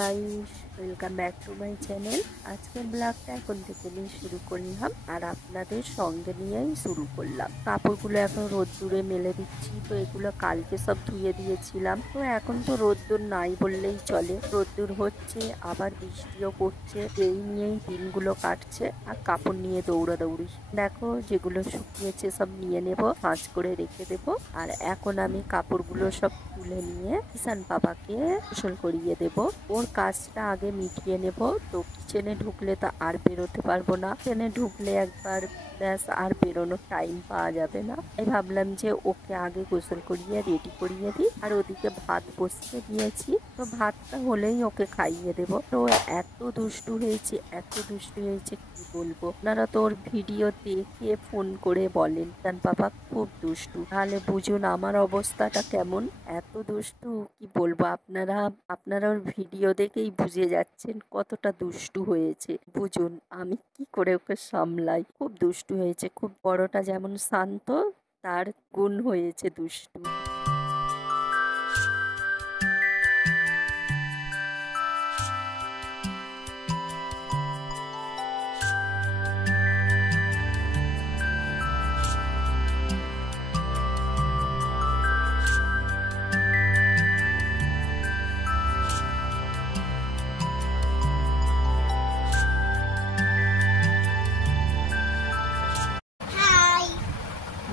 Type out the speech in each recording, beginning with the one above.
Guys, welcome back to my channel. আজকের ব্লগটা এখন থেকে নিয়ে শুরু করলাম আর আপনাদের সঙ্গে নিয়েই শুরু করলাম। কাপড়গুলো এখন রোদ্দুরে মেলে দিচ্ছি। তো এগুলো কালকে সব ধুয়ে দিয়েছিলাম। তো এখন তো রোদ্দুর নাই বললেই চলে, রোদ্দুর হচ্ছে আবার বৃষ্টিও পড়ছে, এই নিয়েই দিনগুলো কাটছে আর কাপড় নিয়ে দৌড়াদৌড়ি। দেখো যেগুলো শুকিয়েছে সব নিয়ে নেব, ভাঁজ করে রেখে দেব। আর এখন আমি কাপড়গুলো সব তুলে নিয়ে কিষান বাবাকে গোসল করিয়ে দেব। ওর কাজটা আগে মিটিয়ে নেব। তো কিচেনে ঢুকলে তো আর বেরোতে পারবো না, কিচেনে ঢুকলে একবার ব্যাস আর বেরোনোর টাইম পাওয়া যাবে না। তাই ভাবলাম যে ওকে আগে গোসল করিয়ে রেডি করিয়ে দিই। আর ওদিকে ভাত বসিয়ে দিয়েছি, তো ভাতটা হলেই ওকে খাইয়ে দেব। তো এত দুষ্টু হয়েছে, এত দুষ্টু হয়েছে কি বলবো। আপনারা তো ওর ভিডিও দেখে ফোন করে বলেন তার বাবা খুব দুষ্টু, তাহলে বুঝুন আমার অবস্থাটা কেমন। এত দুষ্টু কি বলবো, আপনারা ওর ভিডিও দেখেই বুঝে যাচ্ছেন কতটা দুষ্টু হয়েছে। বুঝুন আমি কি করে ওকে সামলাই। খুব দুষ্টু হয়েছে, খুব। বড়টা যেমন শান্ত, তার গুণ হয়েছে দুষ্টু।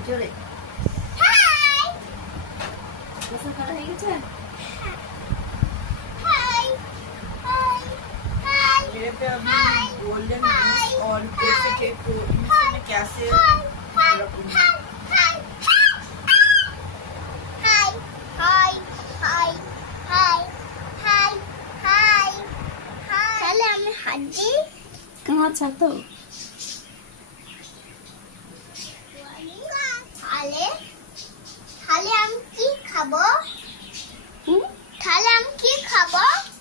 জোরে গোসল করা হয়ে গেছে। मेरे पे अभी गोल्डन और कैसे केक को में कैसे कहाँ चाहते हो?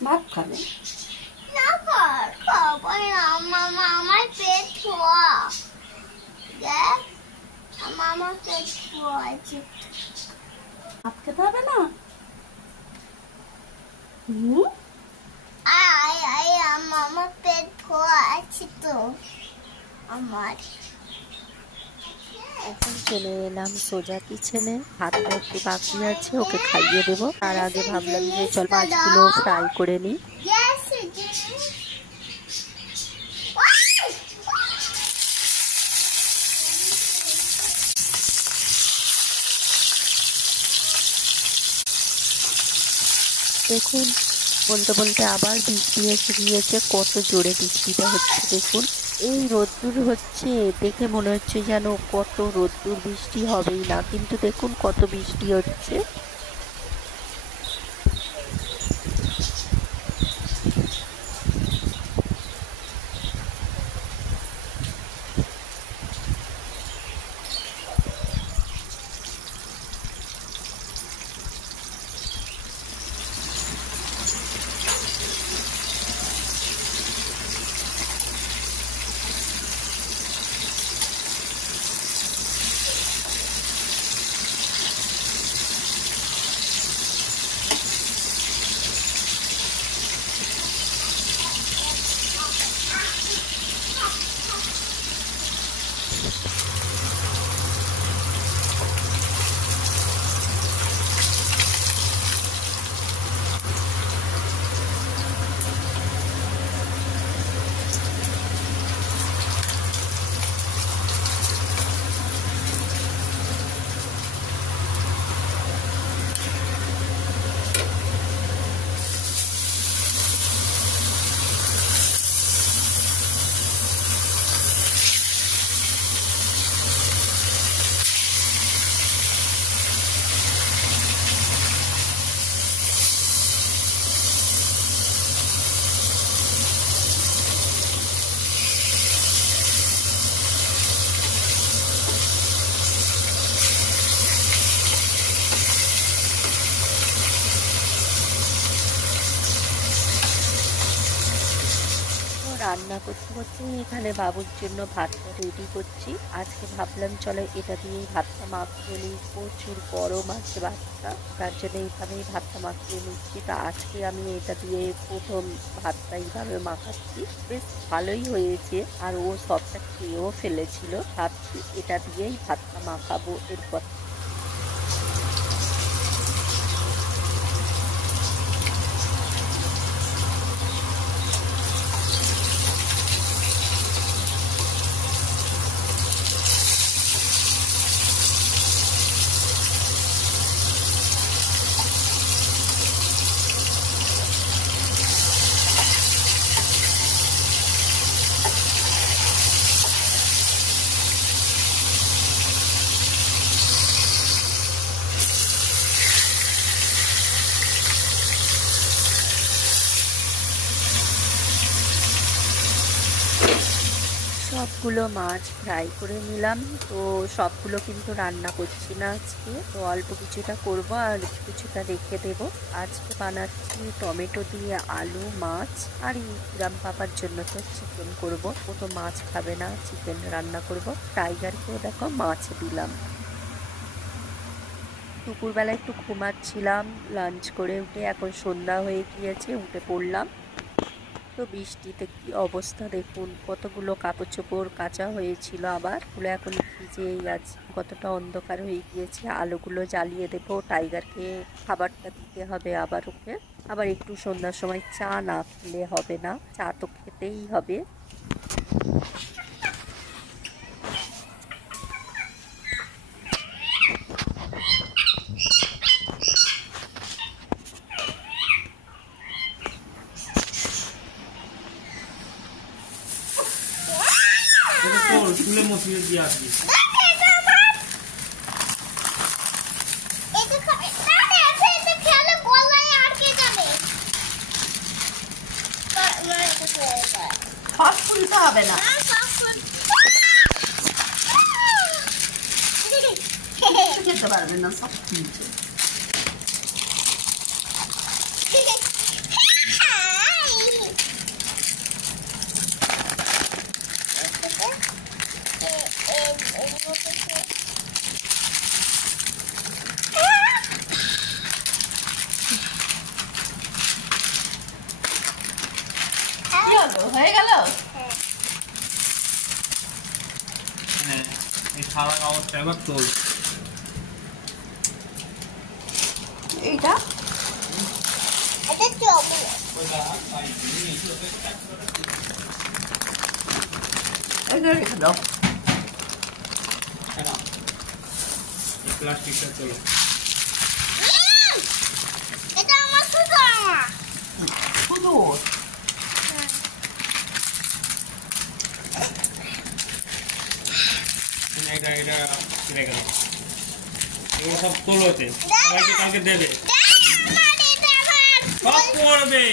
ভাত খাবে না খাবো না মামা, আমার পেট ছোঁয়া দেখ, আমার পেট ছোঁয়া আছে। ভাত খেতে হবে না? আমার পেট ছোঁয়া আছে তো আমার। এখন চলে এলাম সোজা কিচেনে। ভাতটা একটু বাকি আছে, ওকে খাইয়ে দেবো। তার আগে ভাবলাম যে চল মাছগুলো ফ্রাই করে নিই। দেখুন বলতে বলতে আবার বৃষ্টি এসে গিয়েছে, কত জোরে বৃষ্টিটা হচ্ছে দেখুন। এই রোদ্দুর হচ্ছে দেখে মনে হচ্ছে যেন কত রোদ্দুর, বৃষ্টি হবেই না, কিন্তু দেখুন কত বৃষ্টি হচ্ছে। রান্না করতে করতে এখানে বাবুর জন্য ভাতটা রেডি করছি। আজকে ভাবলাম চলো এটা দিয়েই ভাতটা মাখিয়ে নিই, প্রচুর গরম আছে ভাতটা, তার জন্য এইভাবেই ভাতটা মাখিয়ে নিচ্ছি। তা আজকে আমি এটা দিয়ে প্রথম ভাতটা এইভাবে মাখাচ্ছি, বেশ ভালোই হয়েছে। আর ও সবটা খেয়েও ফেলেছিল। ভাবছি এটা দিয়েই ভাতটা মাখাবো এরপর। সবগুলো মাছ ফ্রাই করে নিলাম। তো সবগুলো কিন্তু রান্না করছি না আজকে, তো অল্প কিছুটা করব আর কিছুটা রেখে দেব। আজকে বানাচ্ছি টমেটো দিয়ে আলু, মাছ, আর গ্রাম পাপার জন্য তো চিকেন করব। ও তো মাছ খাবে না, চিকেন রান্না করব। টাইগারকেও দেখো মাছ দিলাম। দুপুরবেলা একটু ঘুমাচ্ছিলাম, লাঞ্চ করে উঠে এখন সন্ধ্যা হয়ে গিয়েছে, উঠে পড়লাম। তো বৃষ্টিতে কি অবস্থা দেখুন, কতগুলো কাপড় চোপড় কাচা হয়েছিল আবার ওগুলো এখন ভিজেই আছে, কতটা অন্ধকার হয়ে গিয়েছে। আলোগুলো জ্বালিয়ে দেবো, টাইগারকে খাবারটা দিতে হবে আবার ওকে। আবার একটু সন্ধ্যার সময় চা না খেলে হবে না, চা তো খেতেই হবে। তুলে মশিয়ে দিয়ে আসবি। সব খুলতে হবে না। খেতে পারবে না, সব খুলছে। হয়ে গেল। হ্যাঁ, এই সারা কাগজটা এবার তোল। এইটা রেখে দাও। প্লাস্টিকটা তোলো। শুধু এটা এটা রেখে দাও। এগুলো সব তোলোতে সবাইকে কালকে দেবে, সব করবে।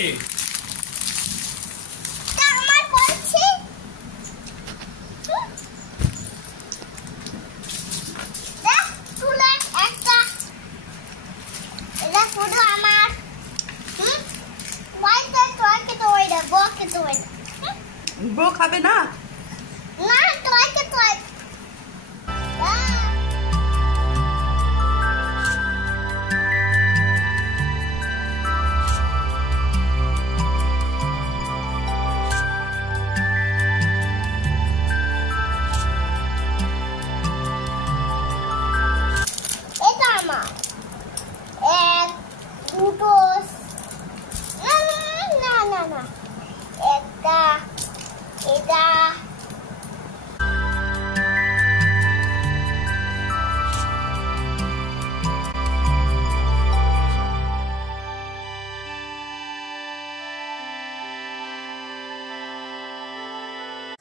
বউ খাবে না।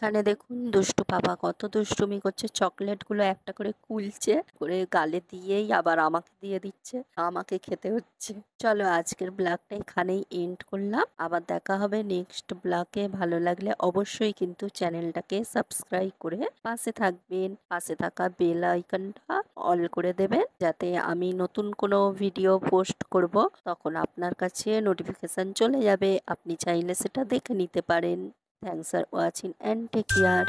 এখানে দেখুন দুষ্টু পাপা কত দুষ্টুমি করছে, চকলেট গুলো একটা করে কুলছে, করে গালে দিয়েই আবার আমাকে দিয়ে দিচ্ছে, আমাকে খেতে হচ্ছে। চলো আজকের ব্লগটা এখানেই এন্ড করলাম, আবার দেখা হবে নেক্সট ব্লগে। ভালো লাগলে অবশ্যই কিন্তু চ্যানেলটাকে সাবস্ক্রাইব করে পাশে থাকবেন, পাশে থাকা বেল আইকনটা অল করে দেবেন, যাতে আমি নতুন কোনো ভিডিও পোস্ট করব তখন আপনার কাছে নোটিফিকেশন চলে যাবে, আপনি চাইলে সেটা দেখে নিতে পারেন। Thanks for watching and take care.